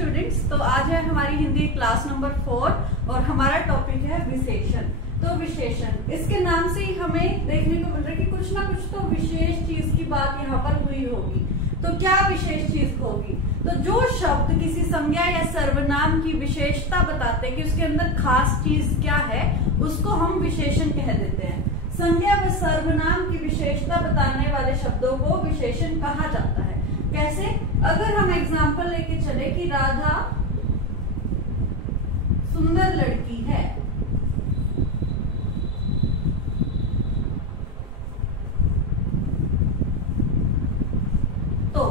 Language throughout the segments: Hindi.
स्टूडेंट्स, तो आज है हमारी हिंदी क्लास नंबर 4 और हमारा टॉपिक है विशेषण। तो विशेषण, इसके नाम से ही हमें देखने को मिल रहा है कि कुछ ना कुछ तो विशेष चीज की बात यहाँ पर हुई होगी। तो क्या विशेष चीज होगी? तो जो शब्द किसी संज्ञा या सर्वनाम की विशेषता बताते हैं कि उसके अंदर खास चीज क्या है, उसको हम विशेषण कह देते हैं। संज्ञा व सर्वनाम की विशेषता बताने वाले शब्दों को विशेषण कहा जाता है। कैसे? अगर हम एग्जाम्पल लेके चले कि राधा सुंदर लड़की है, तो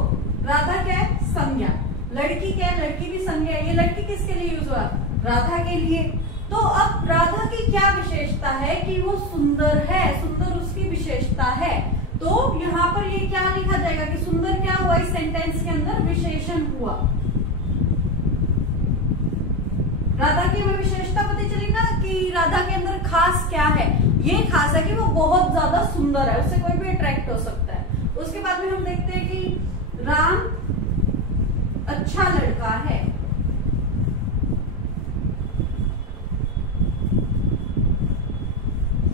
राधा क्या है? संज्ञा। लड़की क्या है? लड़की भी संज्ञा है। ये लड़की किसके लिए यूज हुआ? राधा के लिए। तो अब राधा की क्या विशेषता है कि वो सुंदर है, सुंदर उसकी विशेषता है। तो यहाँ पर ये क्या लिखा जाएगा कि सुंदर क्या हुआ? इस सेंटेंस के अंदर विशेषण हुआ। राधा की हमें विशेषता पता चली ना कि राधा के अंदर खास क्या है। ये खास है कि वो बहुत ज्यादा सुंदर है, उससे कोई भी अट्रैक्ट हो सकता है। उसके बाद में हम देखते हैं कि राम अच्छा लड़का है।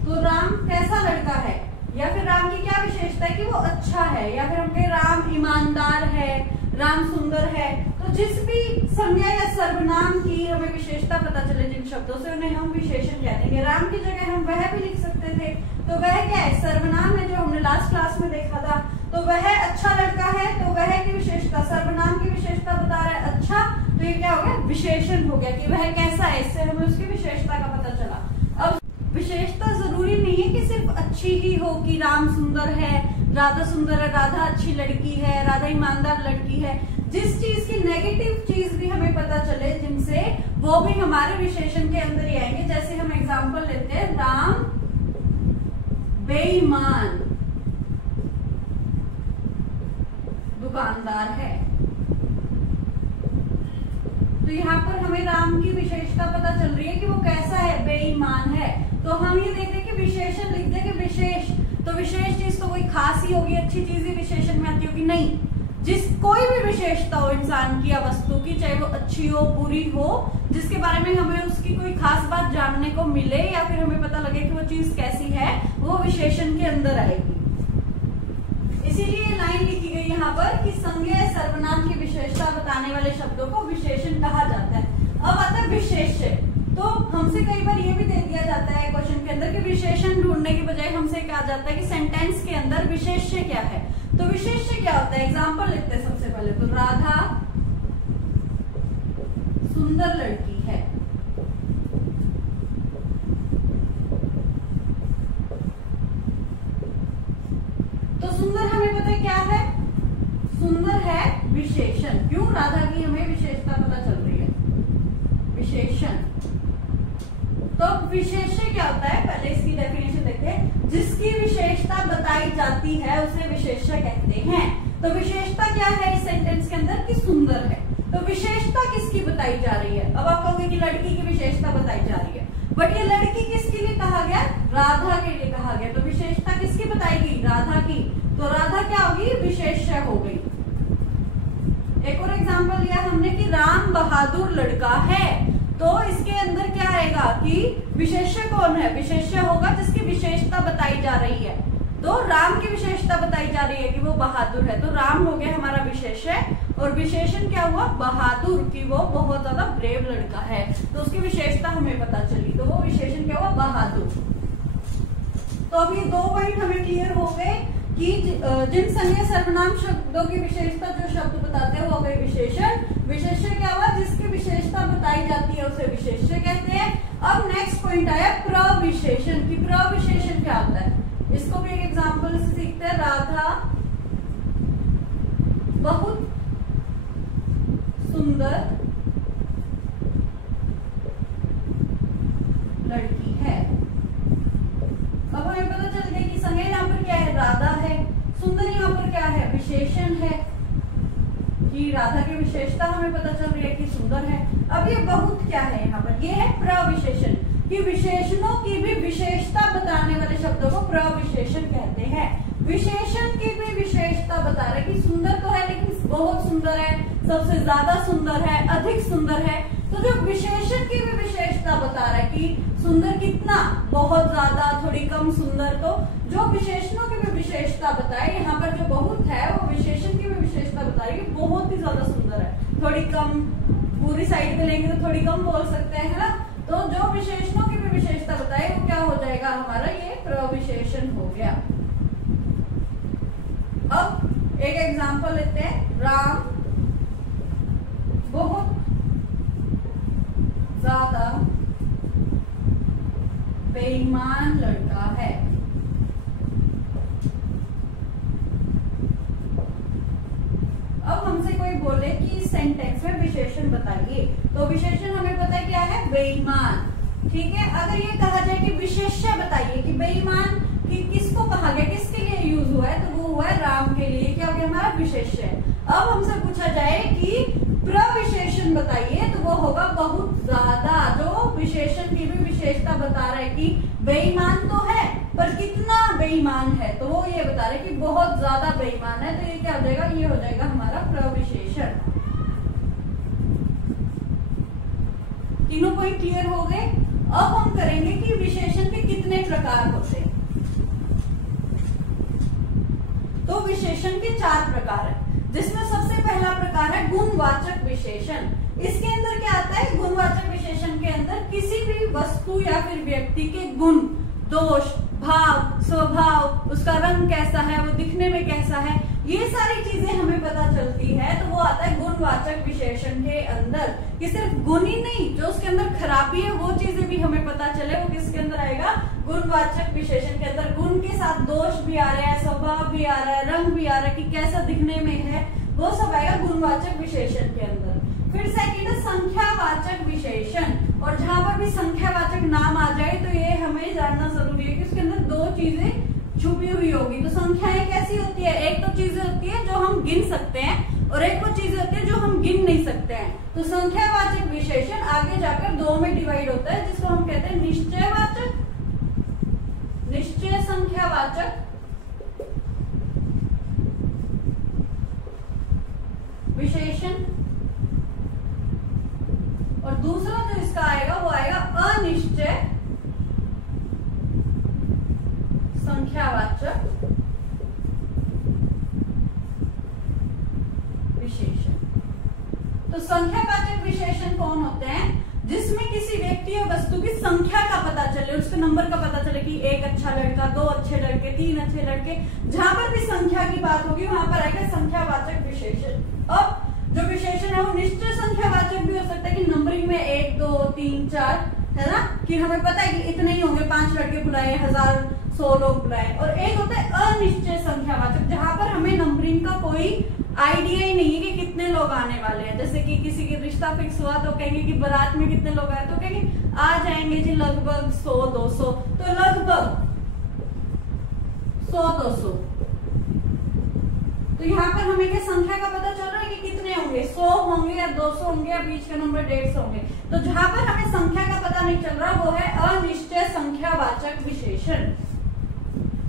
तो राम कैसा लड़का है, या फिर राम की क्या विशेषता है कि वो अच्छा है, या फिर हम कहें राम ईमानदार है, राम सुंदर है। तो जिस भी संज्ञा या सर्वनाम की हमें विशेषता पता चले जिन शब्दों से, उन्हें हम विशेषण कह देंगे। राम की जगह हम वह भी लिख सकते थे। तो वह क्या है? सर्वनाम है, जो हमने लास्ट क्लास में देखा था। तो वह अच्छा लड़का है, तो वह की विशेषता, सर्वनाम की विशेषता बता रहा है अच्छा, तो ये क्या हो गया? विशेषण हो गया कि वह कैसा है। इससे हमें उसकी विशेषता का पता चला। अब विशेषता जरूरी नहीं है कि सिर्फ अच्छी ही हो कि राम सुंदर है, राधा सुंदर है, राधा अच्छी लड़की है, राधा ईमानदार लड़की है। जिस चीज की नेगेटिव चीज भी हमें पता चले जिनसे, वो भी हमारे विशेषण के अंदर ही आएंगे। जैसे हम एग्जांपल लेते हैं, राम बेईमान दुकानदार है। तो यहाँ पर हमें राम की विशेषता पता चल रही है कि वो कैसा है? बेईमान है। तो हम ये देख रहे हैं कि विशेषण लिख दे कि विशेष, तो विशेष चीज तो कोई खास ही होगी, अच्छी चीज ही विशेषण में आती होगी? नहीं। जिस कोई भी विशेषता हो इंसान की या वस्तु की, चाहे वो अच्छी हो बुरी हो, जिसके बारे में हमें उसकी कोई खास बात जानने को मिले या फिर हमें पता लगे कि वो चीज कैसी है, वो विशेषण के अंदर आएगी। इसीलिए लाइन लिखी गई यहाँ पर कि संज्ञा या सर्वनाम की विशेषता बताने वाले शब्दों को विशेषण कहा जाता है। अब आता है विशेष्य। तो हमसे कई बार ये भी दे दिया जाता है क्वेश्चन के अंदर कि विशेषण ढूंढने की बजाय हमसे कहा जाता है कि सेंटेंस के अंदर विशेष्य क्या है। तो विशेष्य क्या होता है? एग्जाम्पल लिखते हैं सबसे पहले। तो राधा सुंदर लड़की है। तो सुंदर हमें पता है क्या है? सुंदर है विशेषण। क्यों? राधा की हमें विशेषता पता चल रही है, विशेषण। तो विशेष्य क्या होता है? पहले इसकी डेफिनेशन देखते हैं। जिसकी विशेषता बताई जाती है उसे विशेष्य कहते हैं। तो विशेषता क्या है इस सेंटेंस के अंदर? कि सुंदर है। तो विशेषता किसकी बताई जा रही है? अब आप कहोगे कि लड़की की विशेषता बताई जा रही है, बट ये लड़की किसके लिए कहा गया? राधा के लिए कहा गया। तो विशेषता किसकी बताई गई? राधा की। तो राधा क्या होगी? विशेष्य हो गई। एक और एग्जाम्पल लिया हमने कि राम बहादुर लड़का है। तो इसके अंदर क्या आएगा कि विशेष्य कौन है? विशेष्य होगा जिसकी विशेषता बताई जा रही है। तो राम की विशेषता बताई जा रही है कि वो बहादुर है, तो राम हो गया हमारा विशेष्य। और विशेषण क्या हुआ? बहादुर, की वो बहुत ज्यादा ब्रेव लड़का है। तो उसकी विशेषता हमें पता चली, तो वो विशेषण क्या हुआ? बहादुर। तो अब ये 2 पॉइंट हमें क्लियर हो गए कि जिन संज्ञा सर्वनाम शब्दों की विशेषता जो शब्द बताते हैं वो हो गए विशेषण। विशेष्य क्या हुआ? जिसकी विशेषता बताई जाती है उसे विशेष्य कहते हैं। अब नेक्स्ट पॉइंट आया प्रविशेषण की। प्रविशेषण क्या होता है? इसको भी एक एग्जांपल से सीखते हैं। राधा बहुत सुंदर लड़की है। अब हमें पता चल गया कि संज्ञा यहाँ पर क्या है? राधा है। सुंदर यहाँ पर क्या है? विशेषण है, कि राधा की विशेषता हमें पता चल रही है कि सुंदर है। अब ये बहुत क्या है यहाँ पर? ये है प्रविशेषण, कि विशेषणों की भी विशेषता बताने वाले शब्दों को प्रविशेषण कहते हैं। विशेषण की भी विशेषता बता रहे कि सुंदर तो है लेकिन बहुत सुंदर है, सबसे ज्यादा सुंदर है, अधिक सुंदर है। तो जो विशेषण की भी विशेषता बता रहा है कि सुंदर कितना, बहुत ज्यादा, थोड़ी कम सुंदर। तो जो विशेषणों की भी विशेषता बताए, यहाँ पर जो बहुत है वो विशेषण की भी विशेषता बता रही है, बहुत ही ज्यादा सुंदर है, थोड़ी कम, पूरी साइड पे लेंगे तो थोड़ी कम बोल सकते हैं, है ना। तो जो विशेषणों की भी विशेषता बताए वो क्या हो जाएगा हमारा, ये प्रविशेषण हो गया। अब एक एग्जांपल लेते हैं, राम बहुत ज्यादा बेईमान लड़का है। अब हमसे कोई बोले कि सेंटेंस में विशेषण बताइए, तो विशेषण हमें पता है क्या है, बेईमान। ठीक है, अगर ये कहा जाए कि विशेष्य बताइए कि बेईमान कि किसको कहा गया, किसके लिए यूज हुआ है, तो वो हुआ है राम के लिए, क्या हो गया हमारा विशेष्य। अब हमसे पूछा जाए कि प्रविशेषण बताइए, तो वो होगा बहुत ज्यादा। जो विशेषण की भी विशेषता बता रहा है कि बेईमान तो है पर कितना बेईमान है, तो वो ये बता रहे कि बहुत ज्यादा बेईमान है। तो ये क्या हो जाएगा, ये हो जाएगा हमारा प्रविशेषण। तीनों पॉइंट क्लियर हो गए। अब हम करेंगे कि विशेषण के कितने प्रकार होते हैं। तो विशेषण के 4 प्रकार है, जिसमें सबसे पहला प्रकार है गुणवाचक विशेषण। इसके अंदर क्या आता है, गुणवाचक विशेषण के अंदर किसी भी वस्तु या फिर व्यक्ति के गुण, दोष, भाव, स्वभाव, उसका रंग कैसा है, वो दिखने में कैसा है, ये सारी चीजें हमें पता चलती है, तो वो आता है गुणवाचक विशेषण के अंदर। कि सिर्फ गुण ही नहीं, जो उसके अंदर खराबी है वो चीजें भी हमें पता चले, वो किसके अंदर आएगा, गुणवाचक विशेषण के अंदर। गुण के साथ दोष भी आ रहा है, स्वभाव भी आ रहा है, रंग भी आ रहा है कि कैसा दिखने में है, वो सब आएगा गुणवाचक विशेषण के अंदर। फिर सेकंड है संख्यावाचक विशेषण, और जहां पर भी संख्यावाचक नाम आ जाए तो ये हमें जानना जरूरी है कि उसके अंदर 2 चीजें छुपी हुई होगी। तो संख्याएं कैसी होती है, एक तो चीजें होती है जो हम गिन सकते हैं और एक वो चीजें होती है जो हम गिन नहीं सकते हैं। तो संख्यावाचक विशेषण आगे जाकर 2 में डिवाइड होता है, जिसको हम कहते हैं निश्चयवाचक, निश्चय संख्यावाचक विशेषण, और दूसरा जो इसका आएगा वो आएगा अनिश्चय संख्यावाचक विशेषण। तो संख्यावाचक विशेषण कौन होते हैं, जिसमें किसी व्यक्ति या वस्तु की संख्या का पता चले, उसके नंबर का पता चले कि 1 अच्छा लड़का, 2 अच्छे लड़के, 3 अच्छे लड़के, जहां पर भी संख्या की बात होगी वहां पर आएगा संख्यावाचक विशेषण। अब जो विशेषण है वो निश्चय संख्यावाचक भी हो सकता है कि नंबरिंग में 1, 2, 3, 4, है ना, कि हमें पता है कि इतने ही होंगे, 5 लड़के बुलाए, 1000, 100 लोग बुलाए। और एक होता है अनिश्चय संख्यावाचक, जहां पर हमें नंबरिंग का कोई आइडिया ही नहीं है कि कितने लोग आने वाले हैं। जैसे कि किसी की रिश्ता फिक्स हुआ तो कहेंगे कि बारात में कितने लोग आए, तो कहेंगे आ जाएंगे जी लगभग 100-200, तो लगभग 100-200। तो यहाँ पर हमें क्या संख्या का पता चल रहा है कि कितने होंगे, 100 होंगे या 200 होंगे या बीच का नंबर 150 होंगे। तो जहां पर हमें संख्या का पता नहीं चल रहा वो है अनिश्चय संख्यावाचक विशेषण।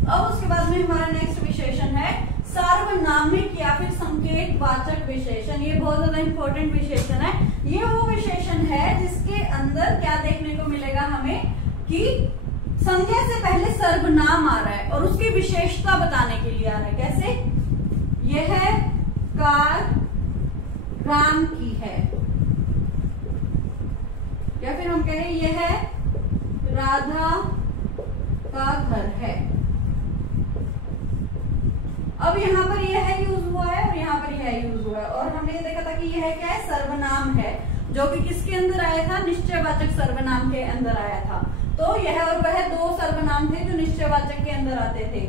अब उसके बाद में हमारा नेक्स्ट विशेषण है सार्वनामिक या फिर संकेतवाचक विशेषण। ये बहुत ज्यादा इंपॉर्टेंट विशेषण है। ये वो विशेषण है जिसके अंदर क्या देखने को मिलेगा हमें कि संज्ञा से पहले सर्वनाम आ रहा है और उसकी विशेषता बताने के लिए आ रहा है। कैसे, यह कार राम की है, या फिर हम कहें यह राधा का घर है। अब यहाँ पर यह यूज हुआ है और यहाँ पर यह यूज हुआ है, और हमने ये देखा था कि यह क्या है, सर्वनाम है, जो कि किसके अंदर आया था, निश्चयवाचक सर्वनाम के अंदर आया था। तो यह और वह 2 सर्वनाम थे जो निश्चयवाचक के अंदर आते थे।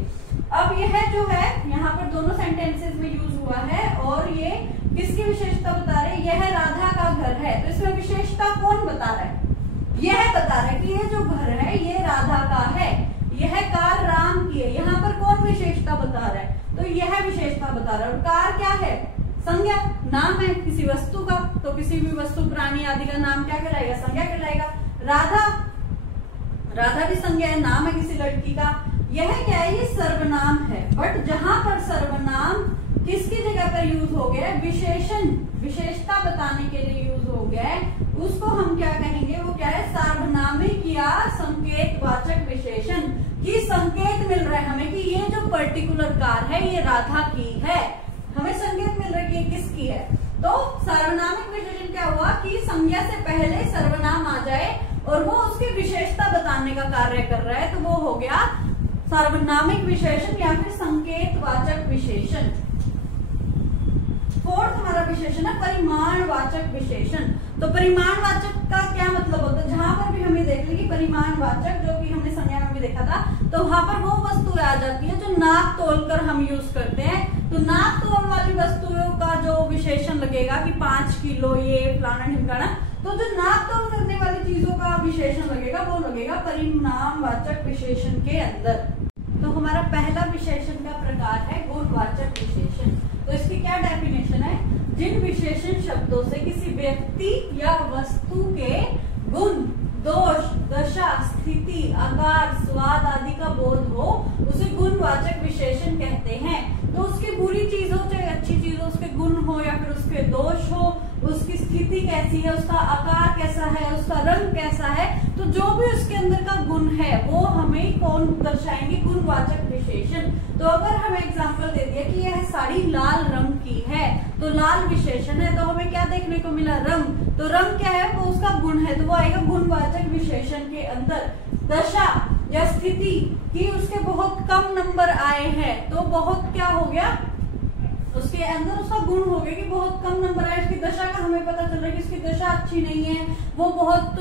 अब यह जो है यहाँ पर दोनों सेंटेंसेस में यूज हुआ है, और ये किसकी विशेषता बता रहे हैं, यह राधा का घर है। तो इसमें विशेषता कौन बता रहा है, यह बता रहा है कि ये जो घर है ये राधा का है, यह कार राम की है। यहाँ पर कौन विशेषता बता रहा है, तो यह विशेषता बता रहा है। और कार क्या है, संज्ञा, नाम है किसी वस्तु का, तो किसी भी वस्तु, प्राणी आदि का नाम क्या कहलाएगा, संज्ञा कहलाएगा। राधा भी संज्ञा है, नाम है किसी लड़की का। यह क्या है, ये सर्वनाम है। बट जहां पर सर्वनाम किसकी जगह पर यूज हो गया है, विशेषण, विशेषता बताने के लिए यूज हो गया है, उसको हम क्या कहेंगे, वो क्या है, सार्वनामिक या संकेतवाचक विशेषण। की संकेत मिल रहा है हमें कि ये जो पर्टिकुलर कार है ये राधा की है, हमें संकेत मिल रहा है कि किसकी है। तो सार्वनामिक विशेषण क्या हुआ कि संज्ञा से पहले सर्वनाम आ जाए और वो उसकी विशेषता बताने का कार्य कर रहा है, तो वो हो गया सार्वनामिक विशेषण या फिर संकेतवाचक विशेषण। फोर्थ हमारा विशेषण है परिमाणवाचक विशेषण। तो परिमाणवाचक का क्या मतलब होता है, जहां पर भी हमें देख लेंगे परिमाणवाचक, जो कि हमने संज्ञा में भी देखा था, तो वहां पर वो वस्तु आ जाती है जो नाप तोल कर हम यूज करते हैं। तो नाप तोल वाली वस्तुओं का जो विशेषण लगेगा कि 5 किलो ये फलाना ढिमकाना, तो जो नाप तोल करने वाली चीजों का विशेषण लगेगा वो लगेगा परिमाणवाचक विशेषण के अंदर। तो हमारा पहला विशेषण का प्रकार है गुणवाचक विशेषण। तो इसकी क्या डेफिनेशन है, जिन विशेषण शब्दों से किसी व्यक्ति या वस्तु के गुण, दोष, दशा, स्थिति, आकार, स्वाद आदि का बोध हो उसे गुणवाचक विशेषण कहते हैं। तो उसकी बुरी चीज हो चाहे अच्छी चीज हो, उसके गुण हो या फिर उसके दोष हो, उसकी स्थिति कैसी है, उसका आकार कैसा है, उसका रंग कैसा है, तो जो भी उसके अंदर का गुण है वो हमें कौन दर्शाएंगे, गुणवाचक विशेषण। तो अगर हमें एग्जांपल दे दिया कि यह साड़ी लाल रंग की है, तो लाल विशेषण है, तो हमें क्या देखने को मिला, रंग। तो रंग क्या है, वो उसका गुण है, तो वो आएगा गुणवाचक विशेषण के अंदर। दशा या स्थिति कि उसके बहुत कम नंबर आए हैं, तो बहुत क्या हो गया, उसके अंदर उसका गुण हो गया कि बहुत कम नंबर आए। उसकी दशा का हमें पता चल रहा है कि उसकी दशा अच्छी नहीं है, वो बहुत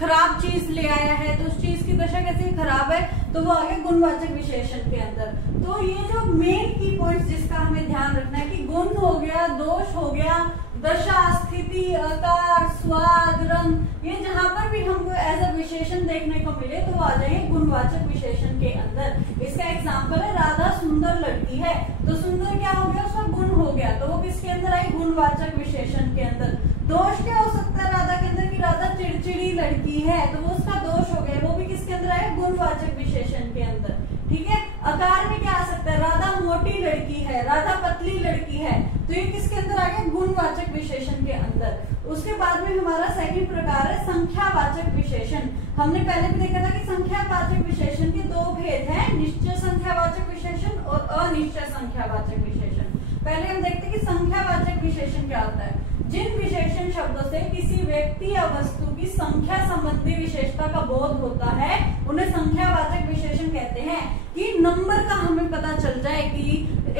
खराब चीज ले आया है, तो उस चीज की दशा कैसी खराब है, तो वो आ गया गुणवाचक विशेषण के अंदर। तो ये जो मेन की पॉइंट्स जिसका हमें ध्यान रखना है कि गुण हो गया, दोष हो गया, दशा, स्थिति, आकार, स्वाद, रंग, ये जहां पर भी हमको एज अ विशेषण देखने को मिले तो आ जाएंगे गुणवाचक विशेषण के अंदर। इसका एग्जांपल है राधा सुंदर लड़की है, तो सुंदर क्या हो गया, उसका गुण हो गया, तो वो किसके अंदर आई, गुणवाचक विशेषण के अंदर। दोष क्या हो सकता है राधा के अंदर कि राधा चिड़चिड़ी लड़की है, तो वो उसका दोष हो गया, वो भी किसके अंदर आया, गुणवाचक विशेषण के अंदर। ठीक है, आकार में क्या आ सकता है, राधा मोटी लड़की है, राधा पतली लड़की है, तो ये किसके अंदर आ गया, गुणवाचक विशेषण के अंदर। उसके बाद में हमारा सेकंड प्रकार है संख्यावाचक विशेषण। हमने पहले भी देखा था कि संख्यावाचक विशेषण के दो भेद हैं, निश्चय संख्यावाचक विशेषण और अनिश्चय संख्यावाचक विशेषण। पहले हम देखते हैं कि संख्यावाचक विशेषण क्या होता है, जिन विशेषण शब्दों से किसी व्यक्ति या वस्तु की संख्या संबंधी विशेषता का बोध होता है उन्हें संख्यावाचक विशेषण कहते हैं। कि नंबर का हमें पता चल जाए कि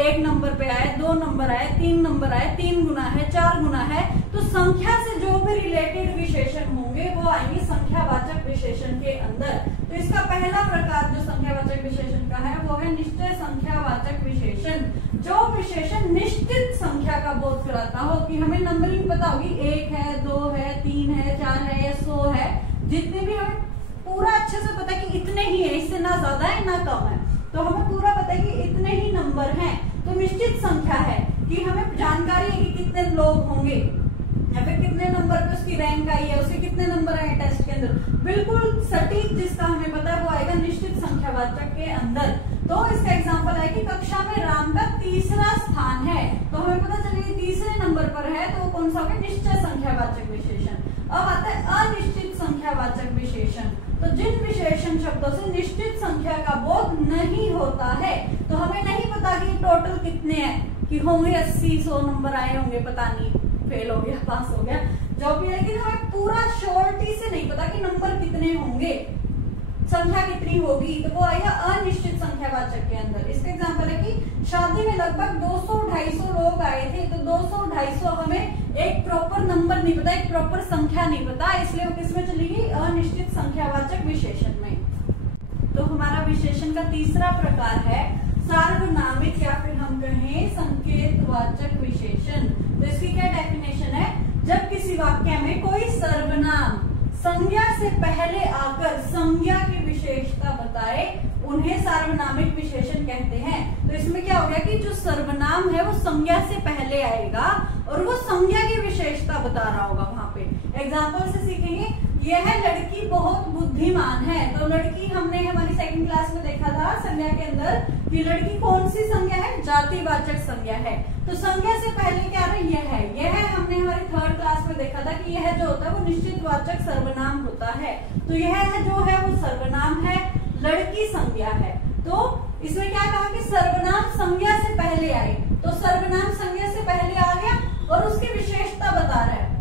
1 नंबर पे आए, 2 नंबर आए, 3 नंबर आए, 3 गुना है, 4 गुना है, तो संख्या से जो भी रिलेटेड विशेषण होंगे वो आएंगे संख्यावाचक विशेषण के अंदर। तो इसका पहला प्रकार जो संख्यावाचक विशेषण का है वो है निश्चय संख्यावाचक विशेषण। जो विशेषण निश्चित संख्या का बोध कराता हो कि हमें नंबरिंग पता होगी, 1 है, 2 है, 3 है, 4 है या 100 है, जितने भी हमें पूरा अच्छे से पता है कि इतने ही है, इससे ना ज्यादा है ना कम है, तो हमें पूरा पता है कि इतने ही नंबर हैं, तो निश्चित संख्या है कि हमें जानकारी है कि कितने लोग होंगे या फिर कितने नंबर पे उसकी रैंक आई है, उसके कितने नंबर आए टेस्ट के अंदर, बिल्कुल सटीक जिसका हमें पता है वो आएगा निश्चित संख्यावाचक के अंदर। तो इसका एग्जांपल है कि कक्षा में राम का तीसरा स्थान है, तो हमें पता चले तीसरे नंबर पर है, तो कौन सा होगा, निश्चय संख्यावाचक विशेषण। अब आता है अनिश्चित संख्यावाचक विशेषण। तो जिन विशेषण शब्दों से निश्चित संख्या का बोध नहीं होता है, तो हमें नहीं पता कि टोटल कितने हैं, कि होंगे 80, 100 नंबर आए होंगे, पता नहीं, फेल हो गया, पास हो गया, जो भी, लेकिन हमें पूरा श्योरिटी से नहीं पता कि नंबर कितने होंगे, संख्या कितनी होगी, तो वो आएगा अनिश्चित संख्यावाचक के अंदर। इसका एग्जांपल है कि शादी में लगभग 200-250 लोग आए थे, तो 200-250 हमें एक प्रॉपर नंबर नहीं पता, एक प्रॉपर संख्या नहीं पता, इसलिए वो किसमें चलेगी, अनिश्चित संख्यावाचक विशेषण में। तो हमारा विशेषण का तीसरा प्रकार है सार्वनामिक या फिर हम कहें संकेतवाचक विशेषण। तो इसकी क्या डेफिनेशन है, जब किसी वाक्य में कोई सर्वनाम संज्ञा से पहले आकर संज्ञा की विशेषता बताए उन्हें सार्वनामिक विशेषण कहते हैं। तो इसमें क्या हो गया कि जो सर्वनाम है वो संज्ञा से पहले आएगा और वो संज्ञा की विशेषता बता रहा होगा। वहां पे एग्जाम्पल से सीखेंगे, यह लड़की बहुत बुद्धिमान है। तो लड़की हमने हमारी सेकंड क्लास में देखा था संज्ञा के अंदर कि लड़की कौन सी संज्ञा है, जातिवाचक संज्ञा है। तो संज्ञा से पहले क्या है, यह हमने हमारी थर्ड क्लास में देखा था कि यह जो होता है वो निश्चितवाचक सर्वनाम होता है। तो यह जो है वो सर्वनाम है, लड़की संज्ञा है। तो इसमें क्या कहा कि सर्वनाम संज्ञा से पहले आए, तो सर्वनाम संज्ञा से पहले आ गया और उसकी विशेषता बता रहा है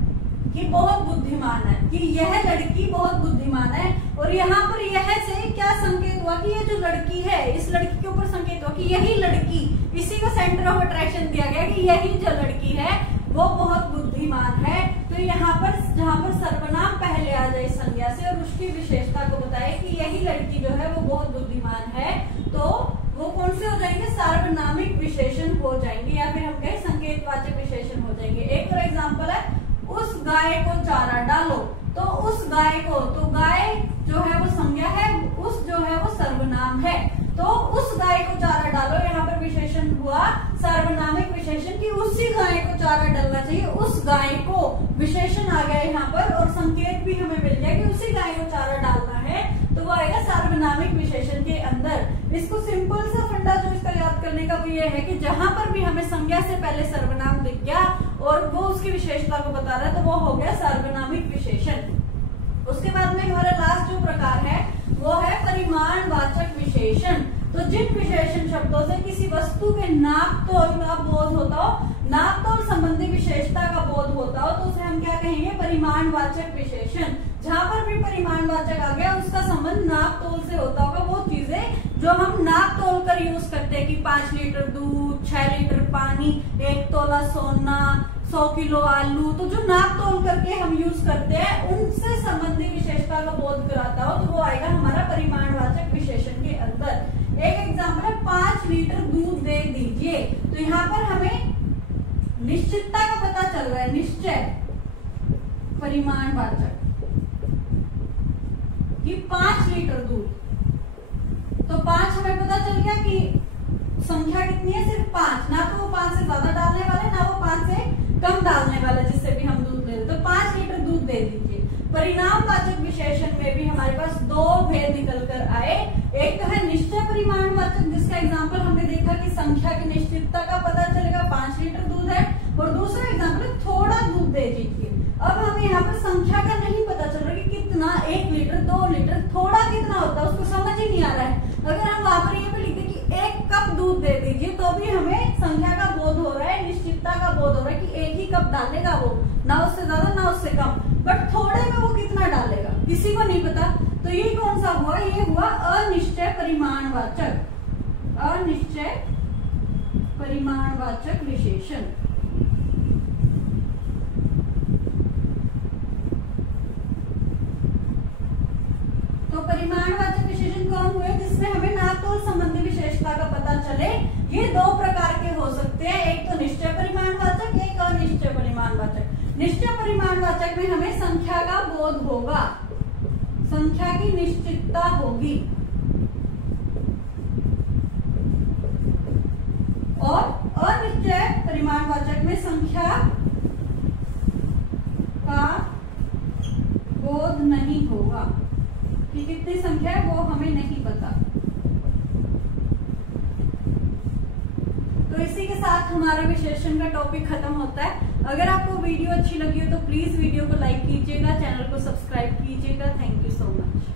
कि बहुत बुद्धिमान है, कि यह लड़की बहुत बुद्धिमान है। और यहाँ पर यह से क्या संकेत हुआ कि ये जो लड़की है, इस लड़की के ऊपर संकेत हुआ कि यही लड़की, इसी को सेंटर ऑफ अट्रैक्शन दिया गया कि यही जो लड़की है वो बहुत बुद्धिमान है। तो यहाँ पर जहाँ पर सर्वनाम पहले आ जाए संज्ञा से और उसकी विशेषता को बताए कि यही लड़की जो है वो बहुत बुद्धिमान है, तो वो कौन से हो जाएंगे, सार्वनामिक विशेषण हो जाएंगे, या फिर हम कहें संकेतवाचक विशेषण हो जाएंगे। एक और एग्जाम्पल है, उस गाय को चारा डालो। तो उस गाय को, तो गाय जो है वो संज्ञा है, उस जो है वो सर्वनाम है। तो उस गाय को चारा डालो, यहाँ पर विशेषण हुआ सार्वनामिक विशेषण कि उसी गाय को चारा डालना चाहिए। उस गाय को विशेषण आ गया यहाँ पर और संकेत भी हमें मिल गया कि उसी गाय को चारा डालना है, तो वो आएगा सार्वनामिक विशेषण के अंदर। इसको सिंपल सा फंडा जो इसका याद करने का वो ये है कि जहां पर भी हमें संज्ञा से पहले सर्वनाम दिख गया और वो उसकी विशेषता को बता रहा है, तो वो हो गया सार्वनामिक विशेषण। उसके बाद में हमारा लास्ट जो प्रकार है वो है परिमाणवाचक विशेषण। तो जिन विशेषण शब्दों से किसी वस्तु के नाप तोल का बोध होता हो, नाप तोल संबंधी विशेषता का बोध होता हो, तो उसे हम क्या कहेंगे, परिमाणवाचक विशेषण। जहां पर भी परिमाणवाचक आ गया उसका संबंध नाप तोल से होता होगा, वो चीजें जो हम नाप तोल कर यूज करते हैं कि 5 लीटर दूध, 6 लीटर पानी, 1 तोला सोना, 100 किलो आलू, तो जो नाप तोल करके हम यूज करते हैं उनसे संबंधी विशेषता का बोध कराता हो, तो वो आएगा हमारा परिमाणवाचक विशेषण के अंदर। एक एग्जाम्पल है, 5 लीटर दूध दे दीजिए। तो यहाँ पर हमें निश्चितता का पता चल रहा है, निश्चय परिमाणवाचक कि 5 लीटर दूध। तो 5 हमें पता चल गया कि संख्या कितनी है, सिर्फ 5, ना तो वो 5 से ज्यादा डालने वाले, ना वो 5 से कम डालने वाले जिससे भी हम दूध ले रहे। तो 5 लीटर दूध दे दीजिए। परिणामवाचक विशेषण में भी हमारे पास 2 भेद निकल कर आए। एक तो है निश्चय परिमाणवाचक, जिसका एग्जाम्पल हमने देखा कि संख्या की निश्चितता का पता चलेगा, 5 लीटर दूध है। और दूसरा एग्जाम्पल, थोड़ा दूध दे दीजिए। अब हमें यहाँ पर संख्या का नहीं पता चल रहा कि कितना, 1 लीटर, 2 लीटर, थोड़ा कितना होता है उसको समझ ही नहीं आ रहा है। अगर हम वहां पर ये पे लिखते कि 1 कप दूध दे दीजिए, तो भी हमें संख्या का बोध हो रहा है, निश्चितता का बोध हो रहा है कि 1 ही कप डालेगा वो, ना उससे ज्यादा ना उससे कम। बट थोड़े में वो कितना डालेगा किसी को नहीं पता। तो ये कौन सा हुआ, ये हुआ अनिश्चय परिमाणवाचक, अनिश्चय परिमाणवाचक विशेषण। तो परिमाणवाचक विशेषण कौन हुए, जिसमें हमें नाप तोल संबंधी विशेषता का पता चले। ये 2 प्रकार के हो सकते हैं, एक तो निश्चय परिमाणवाचक, एक अनिश्चय परिमाणवाचक। निश्चय परिमाणवाचक में हमें संख्या का बोध होगा, संख्या की निश्चितता होगी, और अनिश्चय परिमाणवाचक में संख्या का बोध नहीं होगा कि कितनी संख्या है वो हमें नहीं पता। तो इसी के साथ हमारा विशेषण का टॉपिक खत्म होता है। अगर आपको वीडियो अच्छी लगी हो तो प्लीज वीडियो को लाइक कीजिएगा, चैनल को सब्सक्राइब कीजिएगा। Thank you so much.